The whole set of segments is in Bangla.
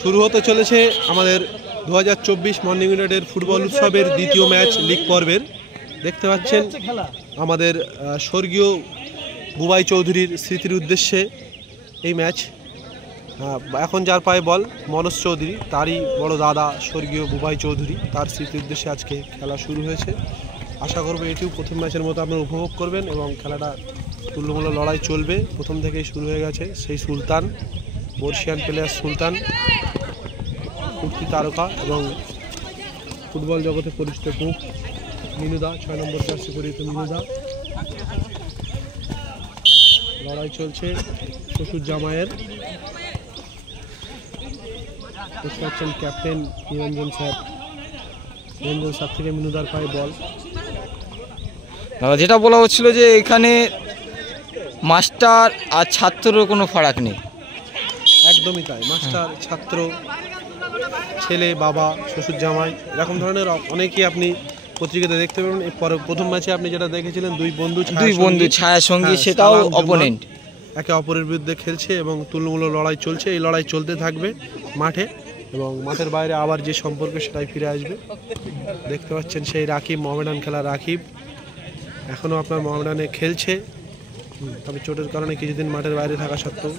শুরু হতে চলেছে আমাদের 2024 মর্নিং ইউনাইটেড ফুটবল উৎসবের দ্বিতীয় ম্যাচ লিগ পর্বের। দেখতে পাচ্ছেন আমাদের স্বর্গীয় বুবাই চৌধুরীর স্মৃতির উদ্দেশ্যে এই ম্যাচ। এখন যার পায়ে বল মনোজ চৌধুরী, তারই বড় দাদা স্বর্গীয় বুবাই চৌধুরী, তার স্মৃতির উদ্দেশ্যে আজকে খেলা শুরু হয়েছে। আশা করবো এটিও প্রথম ম্যাচের মতো আপনারা উপভোগ করবেন এবং খেলাটা তুল্যমূল্য লড়াই চলবে। প্রথম থেকেই শুরু হয়ে গেছে সেই সুলতান, বর্ষিয়ান প্লেয়ার সুলতান, কুর্তি তারকা এবং ফুটবল জগতে পরিচিত কুক মিনুদা, 6 নম্বর জার্সি পরিচিত মিনুদা। লড়াই চলছে শ্বশুর জামাইয়ের। দেখতে পাচ্ছেন ক্যাপ্টেন নিরঞ্জন স্যার থেকে মিনুদার পায়ে বল। যেটা বলা হচ্ছিল যে এখানে মাস্টার আর ছাত্রের কোনো ফারাক নেই। একদমই তাই, মাস্টার ছাত্র, ছেলে বাবা, শ্বশুর জামাই, এরকম ধরনের অনেকেই আপনি পত্রিকাতে দেখতে পাবেন। এরপরে প্রথম ম্যাচে আপনি যেটা দেখেছিলেন দুই বন্ধু ছায়া সঙ্গী, সেটাও অপোনেন্ট একে অপরের বিরুদ্ধে খেলছে এবং তুল্যমূল্য লড়াই চলছে। এই লড়াই চলতে থাকবে মাঠে এবং মাঠের বাইরে আবার যে সম্পর্ক সেটাই ফিরে আসবে। দেখতে পাচ্ছেন সেই রাকিব, মোহামেডান খেলা রাকিব এখনও আপনার মোহামেডানে খেলছে, তবে চোটের কারণে কিছুদিন মাঠের বাইরে থাকা সত্ত্বেও।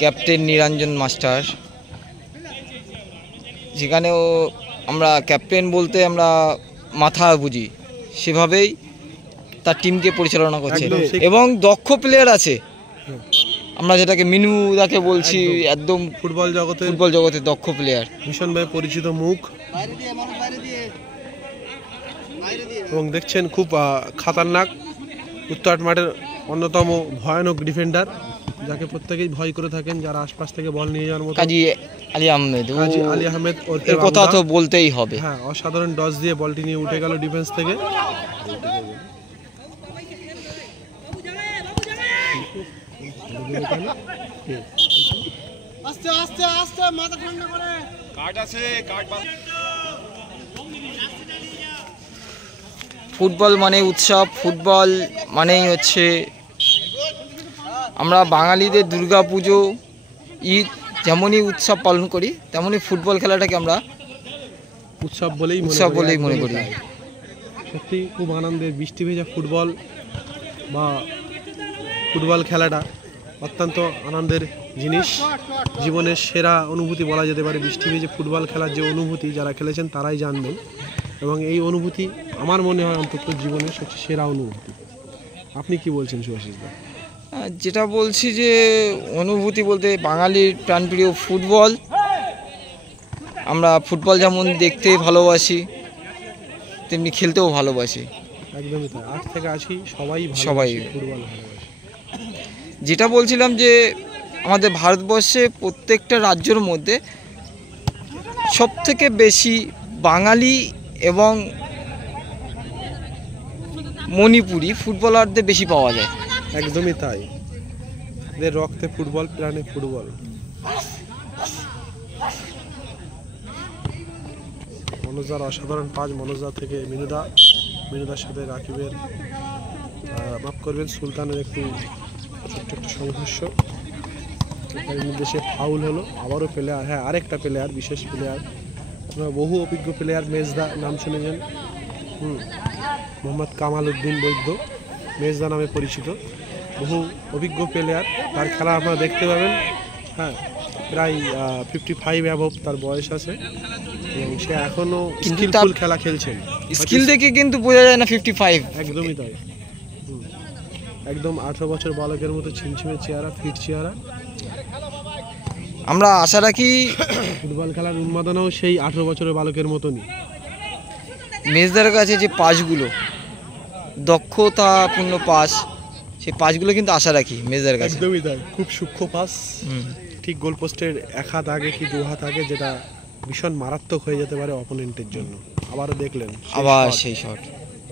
ক্যাপ্টেন নিরঞ্জন মাস্টার, যেখানেও আমরা ক্যাপ্টেন বলতে আমরা মাথা বুঝি, সেভাবেই তার টিমকে পরিচালনা করছে এবং দক্ষ প্লেয়ার আছে। আমরা যেটাকে মিনুদাকে বলছি, একদম ফুটবল জগতে দক্ষ প্লেয়ার, ভীষণভাবে পরিচিত মুখ। এবং দেখছেন খুব খাতারনাক উত্তর মাঠের অন্যতম ভয়ানক ডিফেন্ডার, যাকে প্রত্যেকেই ভয় করে থাকেন যারা আশপাশ থেকে বল নিয়ে যাওয়ার মতো, কাজী আলী আহমেদ। এর কথা তো বলতেই হবে। হ্যাঁ, অসাধারণ ডস দিয়ে বলটি নিয়ে উঠে গেল ডিফেন্স থেকে। ফুটবল মানে উৎসব, ফুটবল মানেই হচ্ছে আমরা বাঙালিদের দুর্গা পুজো, ঈদ যেমনই উৎসব পালন করি, তেমনই ফুটবল খেলাটাকে আমরা উৎসব বলেই মনে করি। সত্যি খুব আনন্দের। বৃষ্টি ভেজা ফুটবল বা ফুটবল খেলাটা অত্যন্ত আনন্দের জিনিস, জীবনের সেরা অনুভূতি বলা যেতে পারে। বৃষ্টি ভেজে ফুটবল খেলার যে অনুভূতি যারা খেলেছেন তারাই জানবেন, এবং এই অনুভূতি আমার মনে হয় অন্তত জীবনের সবচেয়ে সেরা অনুভূতি। আপনি কি বলছেন সুভাষিস দা? যেটা বলছি যে অনুভূতি বলতে বাঙালির প্রাণপ্রিয় ফুটবল, আমরা ফুটবল যেমন দেখতে ভালোবাসি তেমনি খেলতেও ভালোবাসি। একদমই তাই, 8 থেকে 80 সবাই ফুটবল ভালোবাসে। যেটা বলছিলাম যে আমাদের ভারতবর্ষে প্রত্যেকটা রাজ্যের মধ্যে সবথেকে বেশি বাঙালি এবং মণিপুরি ফুটবলারদের বেশি পাওয়া যায়। একদমই তাই, এদের রক্তে ফুটবল, প্রাণে ফুটবল। মনোজার অসাধারণ পাঁচ, মনোজা থেকে মিনুদার সাথে রাকিবের, মাফ করবেন, সুলতানের একটু ছোট্ট একটা সংঘর্ষ, এখানে নির্দেশে ফাউল হলো। আবারও প্লেয়ার, হ্যাঁ আরেকটা প্লেয়ার, বিশেষ প্লেয়ার, আপনারা বহু অভিজ্ঞ প্লেয়ার, মেজদা নাম শুনেছেন, মোহাম্মদ কামাল উদ্দিন বৈদ্য, মেজদা নামে পরিচিত, বহু অভিজ্ঞ প্লেয়ার। তার খেলা আপনারা দেখতে পাবেন। হ্যাঁ, প্রায় 55 অ্যাবভ তার বয়স আছে এবং সে এখনও স্কিলফুল খেলা খেলছেন। স্কিল দেখে কিন্তু বোঝা যায় না 55। একদমই তাই, একদম 18 বছর বালকের মতো ছিমছিমে চেহারা, ফিট চেহারা। আমরা আশা রাখি ফুটবল খেলার উন্মাদনাও সেই 18 বছরের বালকের মতনই। মেজদার কাছে যে পাসগুলো, দক্ষতাপূর্ণ পাস, সেই পাসগুলো কিন্তু আশা রাখি মেজদার কাছে। একদমই তাই, খুব সূক্ষ্ম পাস, ঠিক গোল পোস্টের 1 হাত আগে কি 2 হাত আগে, যেটা ভীষণ মারাত্মক হয়ে যেতে পারে অপোনেন্টের জন্য। আবারও দেখলেন আবার সেই শট,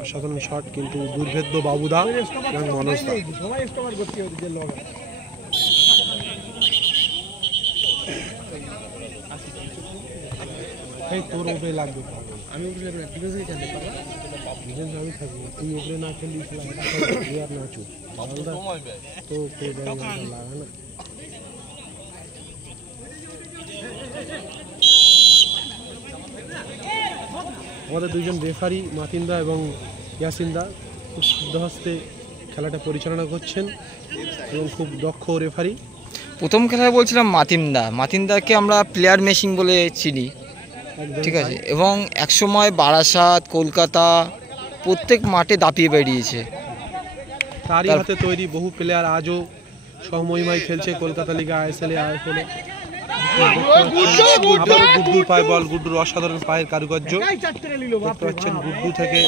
অসাধারণ শট, কিন্তু দুর্ভেদ্য বাবুদা এবং মনোজদা। তোর উপরে লাগবে, আমি উপরে আমি থাকবো, তুই উপরে না খেলি আর নাচু তো লাগা না। আমাদের দুইজন রেফারি মাতিনদা এবং ইয়াসিনদা খুব শুদ্ধহস্তে খেলাটা পরিচালনা করছেন এবং খুব দক্ষ রেফারি। প্রথম খেলায় বলছিলাম মাতিনদাকে আমরা প্লেয়ার মেশিন বলে চিনি, ঠিক আছে, এবং একসময় বারাসাত, কলকাতা প্রত্যেক মাঠে দাপিয়ে বেরিয়েছে। তারই হাতে তৈরি বহু প্লেয়ার আজও সমমহিমায় খেলছে কলকাতা লিগে, আইএসএল-এ, আইএফএল-এ। গুড্ডু পায় বল, গুড্ডুর অসাধারণ পায়ের কারুকার্য দেখতে পাচ্ছেন। গুড্ডু থেকে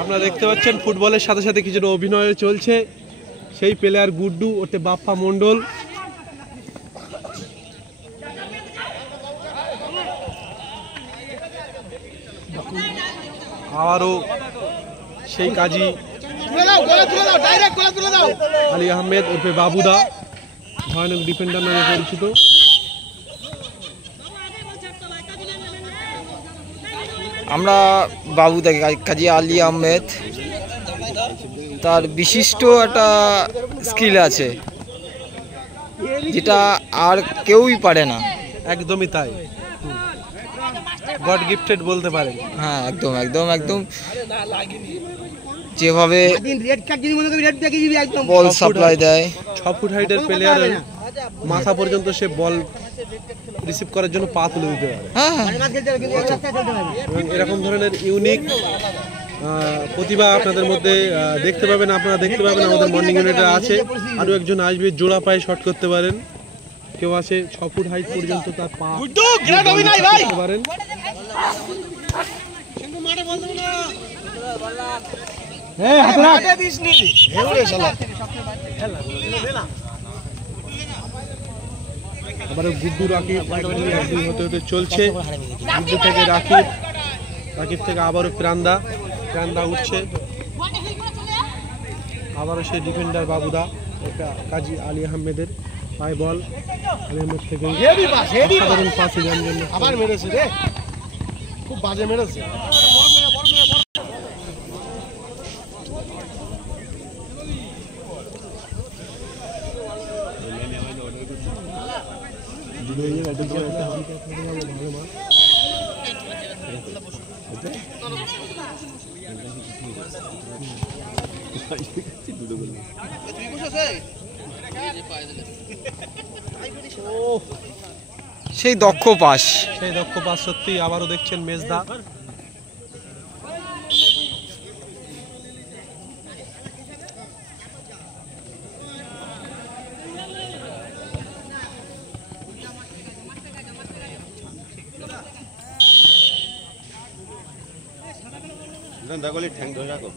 আপনারা দেখতে পাচ্ছেন ফুটবলের সাথে সাথে কিছুটা অভিনয় চলছে। সেই প্লেয়ার গুড্ডু, ওতে বাপ্পা মন্ডল। আবারও সেই কাজী আলী আহমেদ ওরফে বাবুদা, ভয়ানক ডিফেন্ডার নামে পরিচিত। আমরা বাবুদাকে, কাজী আলী আহমেদ, তার বিশিষ্ট একটা স্কিল আছে যেটা আর কেউই পারে না। একদমই তাই, গড গিফটেড বলতে পারেন। হ্যাঁ, একদম একদম একদম। যেভাবে বল সাপ্লাই দেয়, 6 ফুট হাইটের প্লেয়ার, মাথা পর্যন্ত সে বল রিসিভ করার জন্য পা তুলে দিতে পারে। এবং এরকম ধরনের ইউনিক প্রতিভা আপনাদের মধ্যে দেখতে পাবেন। আপনারা দেখতে পাবেন আমাদের মর্নিং ইউনিটে আছে, আরও একজন আসবে, জোড়া পায়ে শট করতে পারেন। কেউ আছে 6 ফুট হাইট পর্যন্ত তার পা করতে পারেন। আবারও গুড্ডু রাকিব হতে হতে চলছে। গুড্ডু থেকে রাকিব, রাকিব থেকে আবারও প্রান্দা উঠছে। আবারও সেই ডিফেন্ডার বাবুদা, এটা কাজী আলী আহমেদের পায় বল। আলী আহমেদ থেকে সাধারণ পাসে যান জন্য আবার মেরেছে রে, খুব বাজে মেরেছে। সেই দক্ষ পাস, সত্যি। আবারও দেখছেন মেজদা, ঠ্যাং ধরে রাখো।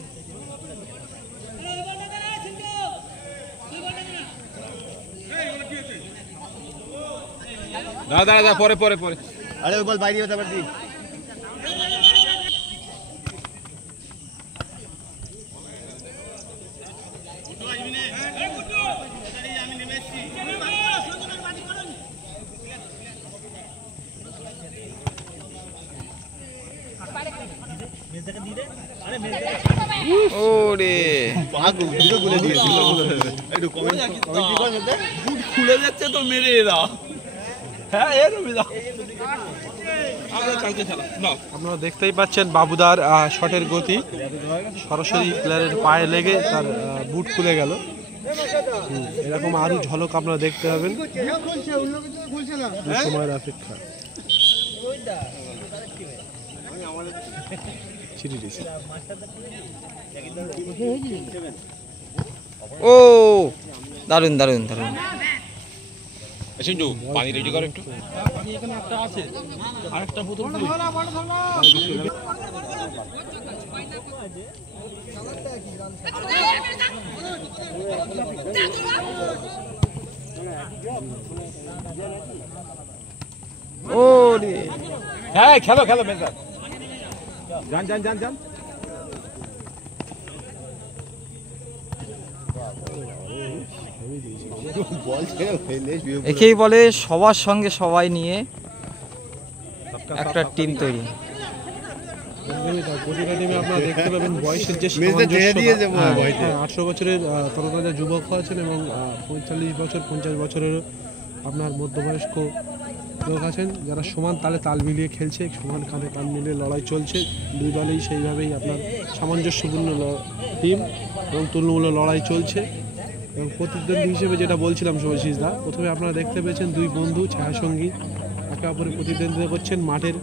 দাদা পরে পরে পরে, আরে বল বাইরে হতে পারতি। ওরে খুলে যাচ্ছে তো মেরে দাও। আপনারা দেখতেই পাচ্ছেন বাবুদার শটের গতি, সরাসরি প্লেয়ারের পায়ে লেগে তার বুট খুলে গেল। এরকম আরো ঝলক আপনারা দেখতে পাবেন সময়ের অপেক্ষা। ও দারুন দারুন দারুন। পানি রেডি করে একটু। ও রে, হ্যাঁ খেলো খেলো মেজর, যান যান যান যান। একেই বলে সবার সঙ্গে সবাই নিয়ে একটা টিম তৈরি। প্রতিটা টিমে আপনারা দেখতে পাবেন বয়সের যে সামঞ্জস্যতা, 18 বছরের তরতাজা যুবক আছেন এবং 45 বছর 50 বছরেরও আপনার মধ্যবয়স্ক লোক আছেন, যারা সমান তালে তাল মিলিয়ে খেলছে, সমান কাঁধে কাঁধ মিলিয়ে লড়াই চলছে। দুই দলেই সেইভাবেই আপনার সামঞ্জস্যপূর্ণ টিম এবং তুলনামূলক লড়াই চলছে। এবং প্রতিদ্বন্দ্বী হিসেবে যেটা বলছিলাম শুভাশিস দা, প্রথমে আপনারা দেখতে পেয়েছেন দুই বন্ধু ছায়াসঙ্গী একে অপরের প্রতিদ্বন্দ্বিতা করছেন মাঠের,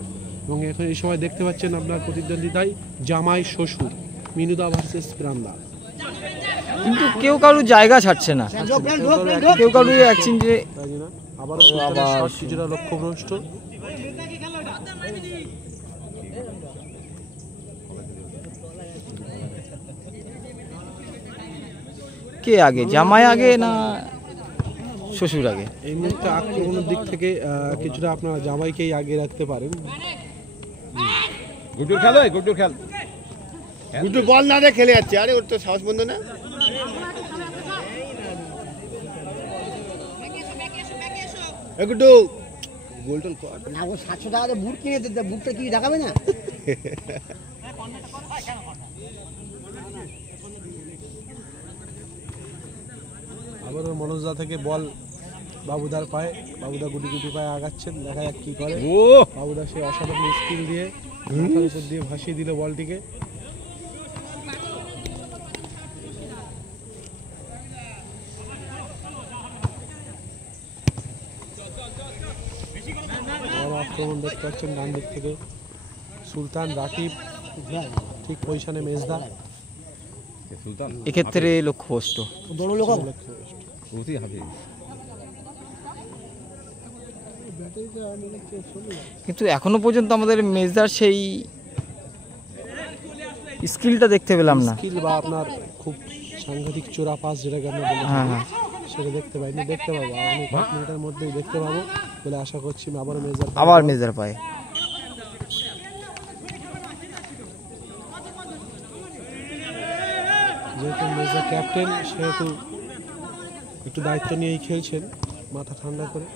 এবং এখন এই সময় দেখতে পাচ্ছেন আপনার প্রতিদ্বন্দ্বিতায় জামাই শ্বশুর, মিনুদা ভার্সেস প্রাণদা। কিন্তু কেউ কারোর জায়গা ছাড়ছে না, কেউ কারোর একচিঞ্জে আবার কিছুটা লক্ষ্যভ্রষ্ট। কে আগে, জামাই আগে না শ্বশুর আগে? এই মুহূর্তে আক্রমণের দিক থেকে কিছুটা আপনারা জামাইকেই আগে রাখতে পারেন। গুড্ডুর খেল, গুড্ডুর খেল। গুড্ডু বল না দিয়ে খেলে যাচ্ছে, আরে ওর তো সাহস বন্ধ না। গুড্ডু গোল টোল কর না, ও 700 টাকা বুট কিনে দিতে, বুটটা কি দেখাবে না? আবারও মনোজদা থেকে বল বাবুদার পায়ে, বাবুদা গুটি গুটি পায়ে আগাচ্ছেন, দেখা যাক কি করে। বাবুদা সে অসাধারণ স্কিল দিয়ে মাথার উপর দিয়ে ভাসিয়ে দিল বলটিকে। আক্রমণ দেখতে পাচ্ছেন ডান দিক থেকে সুলতান, রাকিব, ঠিক পজিশনে মেজদা। এক্ষেত্রে লক্ষ্যভ্রষ্ট। কিন্তু এখনো পর্যন্ত আমাদের মেজদার সেই স্কিলটা দেখতে পেলাম না। স্কিল বা আপনার খুব সাংঘাতিক চোরা পাস যেটাকে আমরা বলি, সেটা দেখতে পাইনি, দেখতে পাবো আগামী 5 মিনিটের মধ্যেই দেখতে পাবো বলে আশা করছি। আবার মেজদার পায়ে। যেহেতু মেজদা ক্যাপ্টেন, সেহেতু একটু দায়িত্ব নিয়েই খেলছেন, মাথা ঠান্ডা করে।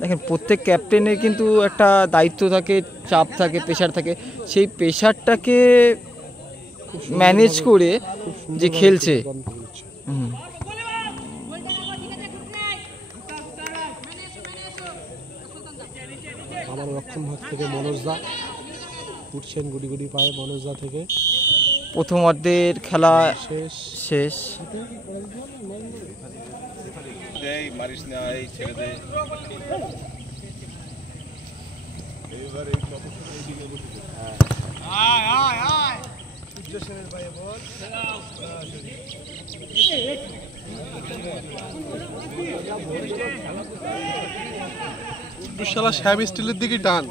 দেখেন প্রত্যেক ক্যাপ্টেনের কিন্তু একটা দায়িত্ব থাকে, চাপ থাকে, প্রেশার থাকে। সেই প্রেশারটাকে ম্যানেজ করে যে খেলছে। আমার রক্ষণ ভাগ থেকে মনোজদা উঠছেন গুটি গুটি পায়ে, মনোজদা থেকে। প্রথম অর্ধের খেলা শেষ। মারিস না এই ছেড়ে। শালা শ্যাম স্টিলের দিকে টান।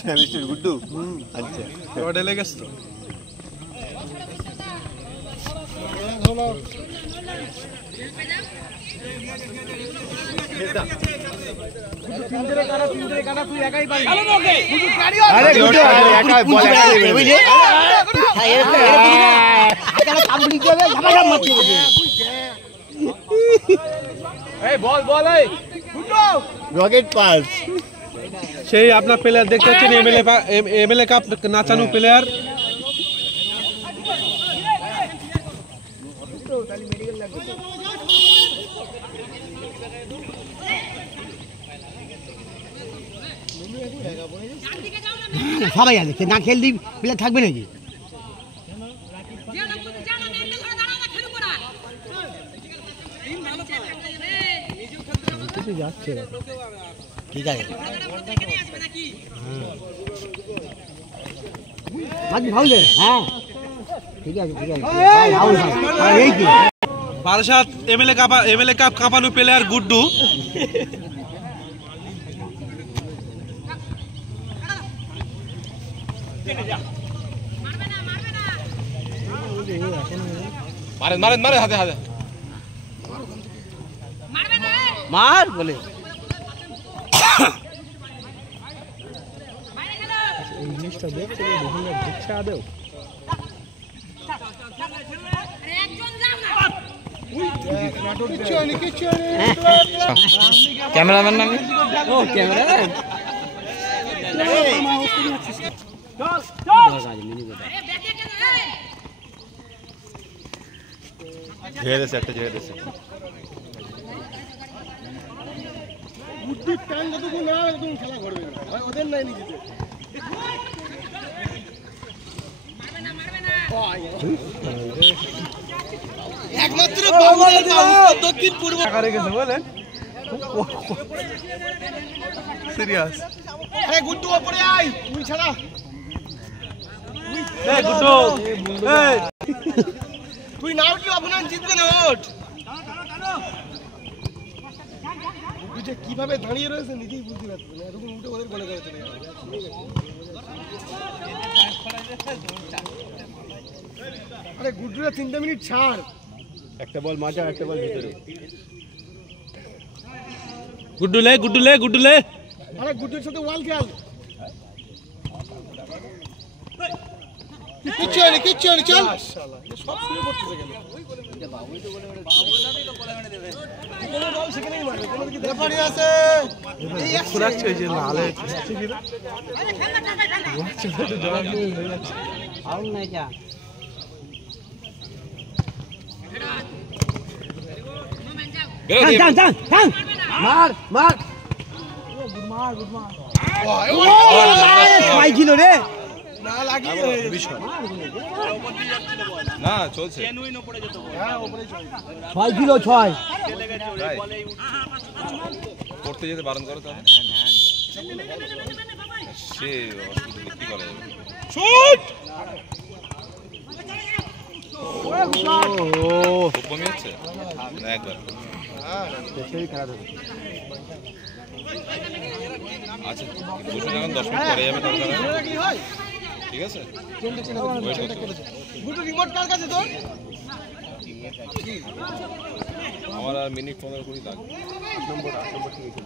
শ্যাম স্টিল গুড্ডু, আচ্ছা রডে লেগেছে তো। Rocket pass. সেই আপনার প্লেয়ার দেখতে পাচ্ছেন, এমএলএ কাপ নাচানো প্লেয়ার। সবাই আছে, না খেললি প্লেয়ার থাকবে নাকি? যাচ্ছে ঠিক আছে, হ্যাঁ ঠিক আছে, ঠিক আছে। বারাসাত এমএলএ কাপ কাঁপানো প্লেয়ার গুড্ডু। মারে হাতে হাতে মার বলে এই জিনিসটা দেখছে আদেও। ক্যামেরাম্যান নামে ঝেড়ে দেছে একটা ঝেড়ে দেছে একমাত্র দক্ষিণ পূর্ব রেখেছে বলেন সিরিয়াস। আরে গুড্ডু উপরে আয়, তুই ছাড়া গুড্ডু তুই না উঠলে অপোনেন্ট জিতবে না। ওঠ, গুড্ডু যে কিভাবে দাঁড়িয়ে রয়েছে নিজেই বুঝতে পারছে না, এরকম উঠে ওদের বলে করেছে। আরে গুড্ডুরা 3 মিনিট ছাড়, একটা বল মাঝে একটা বল ভিতরে। গুড্ডু লে আরে গুড্ডুর সাথে ওয়াল খেল। কিচ্ছু হয়নি চল। সব শুরু করতেছে কেন? কোনো বল সেখানেই মারবে, কোনো দিকে রেফারি আছে। এই খুরাচ্ছে ওই যে লালে আরে খেলা আউট নাই যা মার ছয় ছিল রে না লাগলে বিষয় না চলছে 6 ছিল 6 করতে যেতে বারণ করো তাহলে সে অসুবিধা কি করে শুট খুব কমই হচ্ছে না একবার আচ্ছা বসুন এখন 10 মিনিট পরে যাবে দরকার কি হয় ঠিক আছে গুড্ডু রিমোট কার কাছে তোর? আমার আর মিনিট 15-20 লাগবে নম্বর ঠিক আছে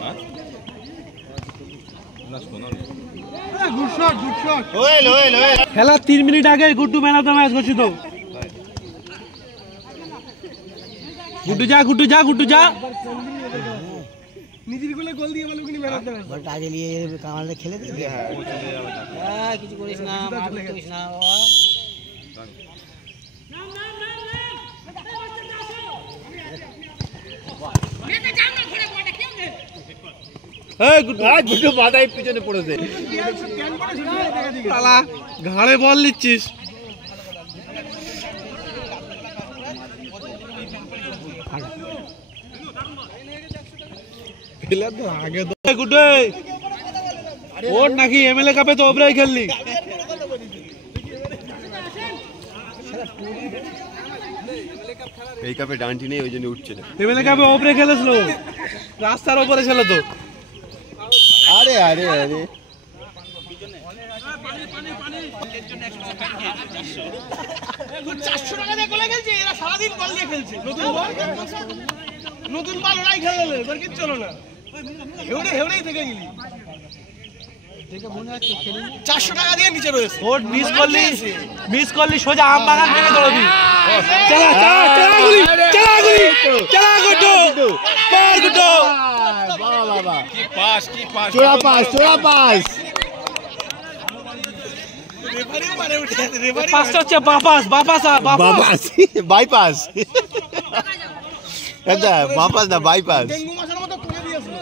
হ্যাঁ না শোনো না গুড শট ওয়েল খেলা 3 মিনিট আগে Guddu man of the match ঘোষিত। গুড্ডু যা নিজের গোলে গোল দিয়ে বলে উনি ম্যান অফ দ্য ম্যাচ। বলটা আগে নিয়ে কামালে খেলে দিবি। হ্যাঁ কিছু করিস না, মার করিস না বাবা। এই গুড্ডু বাধাই পিছনে পড়েছে। শালা ঘাড়ে বল নিচ্ছিস। গুড্ডু ওর নাকি এমএলএ কাপে তো ওপরেই খেললি। এই কাপে ডান্টি নেই ওই জন্য উঠছে না। এমএলএ কাপে ওপরে খেলেছিল, রাস্তার ওপরে ছিল তো। আরে 400 টাকা দিয়ে গোলে খেলছে, এরা সারাদিন বল দিয়ে খেলছে। নতুন বল ওরাই খেলে, এবার কিচ্ছু হলো না, হেউড়েই থেকে গেলি। 400 টাকা দিয়ে নিচে রয়েছে। ওট মিস করলি সোজা আম বাগান ভেঙে দৌড়বি। চালা গুড্ডু মার গুড্ডু। বাবা কি পাস চোরা পাস রেফারিও মারে উঠে, পাসটা হচ্ছে বাপাস বাইপাস এটা বাপাস না বাইপাস। ডেঙ্গু মশার মতো করে দিয়েছিল।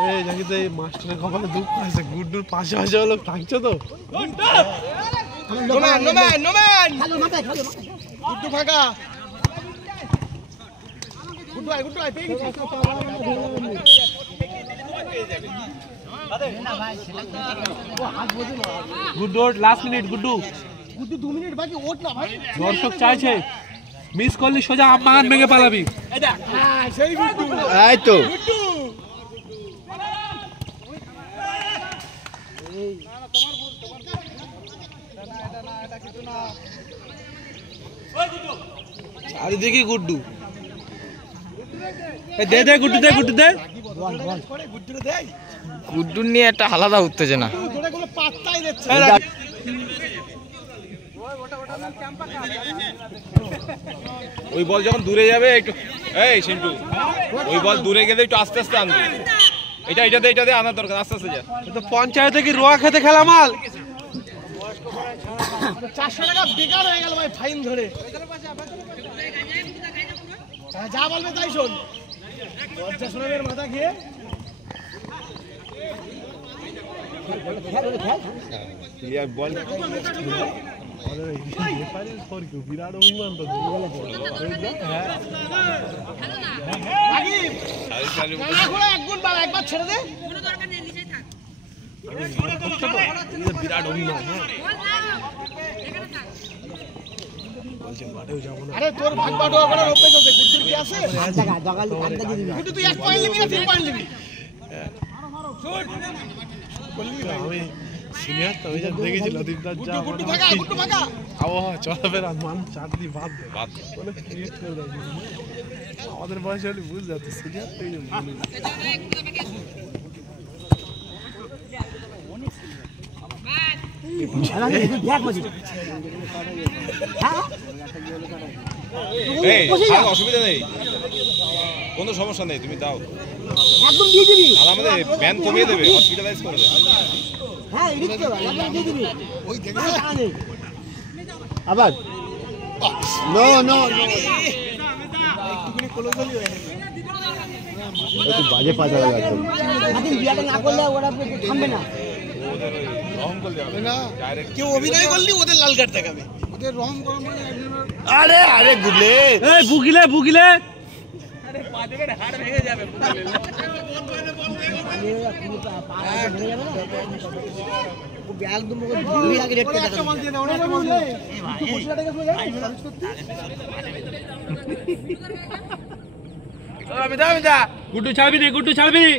এই জানিস এই মাস্টারের কপালে দুঃখ আছে, গুড্ডুর পাশে লোক থাকছে তো। নোম্যান খেলো মাথায় গুড্ডু ফাঁকা। গুড্ডু আয় পেয়ে গেছি। Guddu last minute Guddu 2 minute বাকি, ওঠ না ভাই, দর্শক চাইছে। মিস করলি সোজা আম বাগান ভেঙে পালাবি। সেই গুড্ডু, এই তো চারিদিকে গুড্ডু। দে গুড্ডু দে। গুড্ডুর নিয়ে একটা আলাদা উত্তেজনা। পাত্তাই দিচ্ছে ওই বল যখন দূরে যাবে একটু, এই সিন্টু ওই বল দূরে গেলে একটু আস্তে আস্তে আনবি। এটাতে আনার দরকার, আস্তে আস্তে যা। তো পঞ্চায়েতে কি রোয়া খেতে খেলা মাল? 400 টাকা বেকার হয়ে গেল ভাই ফাইন ধরে। যা বলবে তাই শোন, লজ্জা শোনাবের মাথা খেয়ে বল বিরাট অভিমান তো একবার ছেড়ে দে। বিরাট অভিমান। আরে তোর ভাগ বাটোয়া করার অভ্যাস আছে, গুড্ডুর কি আছে? গুড্ডু তুই 1 পয়েন্ট নিবি না 3 পয়েন্ট নিবি? আমি সিনিয়র তো ওই যে দেখেছি লতিফদার যা গুড্ডু ভাগা, গুড্ডু ভাগা। আবহাওয়া চলাফেরা মান চাকরি বাদ বলে ক্রিয়েট করে দেয়। আমাদের বয়সে হলে বুঝ যাচ্ছে সিনিয়র তো এই যে এই অসুবিধা নেই, কোনো সমস্যা নেই, তুমি দাও একদম দিয়ে দিবি। আর আমাদের ব্যান কমিয়ে দেবে, হসপিটালাইজ করে দেবে। হ্যাঁ এদিক থেকে একদম দিয়ে দিবি। ওই দেখে আবার নো নো নো একটু বাজে পাতা লাগাচ্ছে। মাটিন বিয়াটা না করলে ওরা থামবে না। রহম করলে হবে না, ডাইরেক্ট কেউ অভিনয় করলে ওদের লাল কার্ড দেখাবে। ওদের রং করা মানে আরে আরে গুলে এই বুকিলে বুকিলে একদম দুই আগে রেট করে দেখাবে। গুড্ডু ছাড়বি নি, গুড্ডু ছাড়বি নি,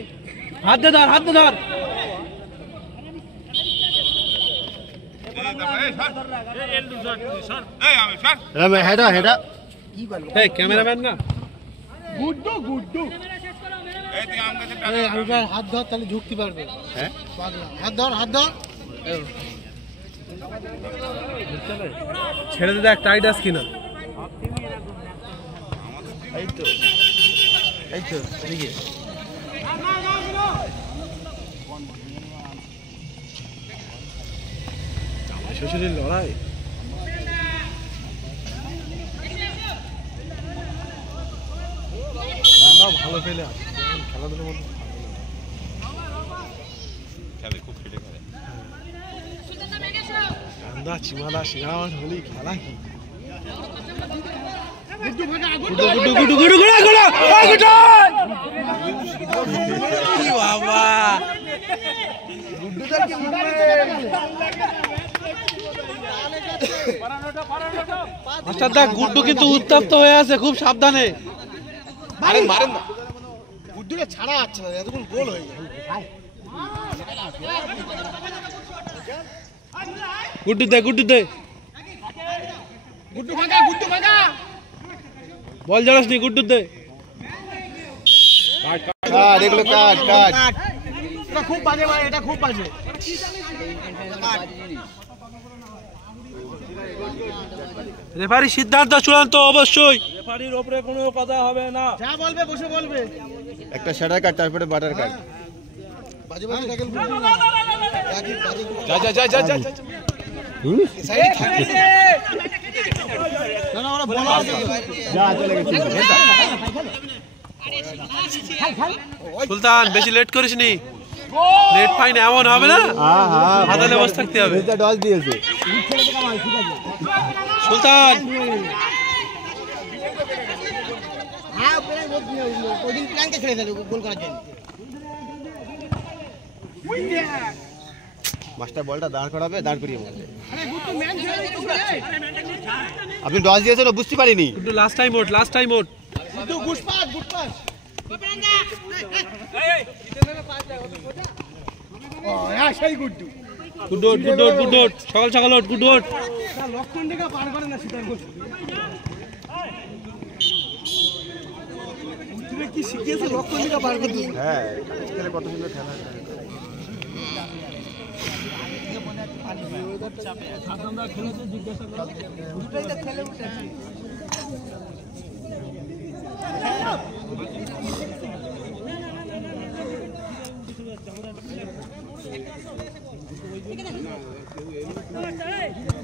হাত দে ধর, হাত দে ধর। হেডা হেডা এই ক্যামেরাম্যান না গুড্ডু গুড্ডু হাত ধর তাহলে ঝুঁকতে পারবে। হ্যাঁ হাত ধর, হাত ধর। ছেড়ে দে, দেখ টাইট আস কিনা। এই তো এদিকে শ্বশুরের লড়াই ভালো পেলে খেলাধুলার মধ্যে খেলে, খুব খেলে খেলে। কান্দা চিমাদা সিঙ্গারা হলি খেলা কি? গুড্ডু ভাগা, গুড্ডু গুড্ডু গুড্ডু গুড্ডু গুড্ডু গুড্ডু কি বাবা মাস্টার দা, গুড্ডু কিন্তু উত্তপ্ত হয়ে আছে, খুব সাবধানে। আরে মারেন না, গুড্ডুরে ছাড়া যাচ্ছে না, এতক্ষণ গোল হয়ে গেল। গুড্ডু দে, গুড্ডু দে, গুড্ডু ভাগা, গুড্ডু ভাগা। বল জড়াস নি, গুড্ডু দে। কাট এগুলো কাট কাট এটা খুব বাজে ভাই, এটা খুব বাজে। রেফারি সিদ্ধান্ত চূড়ান্ত অবশ্যই, রেফারির উপরে কোনো কথা হবে না। যা বলবে বসে বলবে। একটা শাটার কাট তারপরে বাটার কাট বাজে বাজে ট্যাকেল যা যা যা যা যা যা। সাইডে থাকে না না, ওরা বলা আছে। যা চলে গেছে সুলতান বেশি লেট করিস নি, লেট ফাইন এমন হবে না, হ্যাঁ হ্যাঁ হাতালে বসে থাকতে হবে। ভেজা ডস দিয়েছে সুলতান হ্যাঁ ওদিন প্ল্যানকে ছেড়ে দিল গোল করার জন্য। মাস্টার বলটা দাঁড় করাবে, দাঁড় করিয়ে বলবে। আরে গুড্ডু ম্যান ছেড়ে দিল। আপনি ডস দিয়েছেন বুঝতে পারিনি। গুড্ডু লাস্ট টাইম ওট, লাস্ট টাইম ওট। Guddu good pass, good pass. ও হ্যাঁ সেই গুড্ডু। গুড ওট, গুড ওট, গুড ওট, সকাল সকাল ওট, গুড ওট। লক্ষণ টাকা পার করে না সেটা বলছি। গুড্ডু কি শিখিয়েছে লক্ষণ টাকা পার করে? হ্যাঁ খেলে কত সুন্দর খেলা। খেলে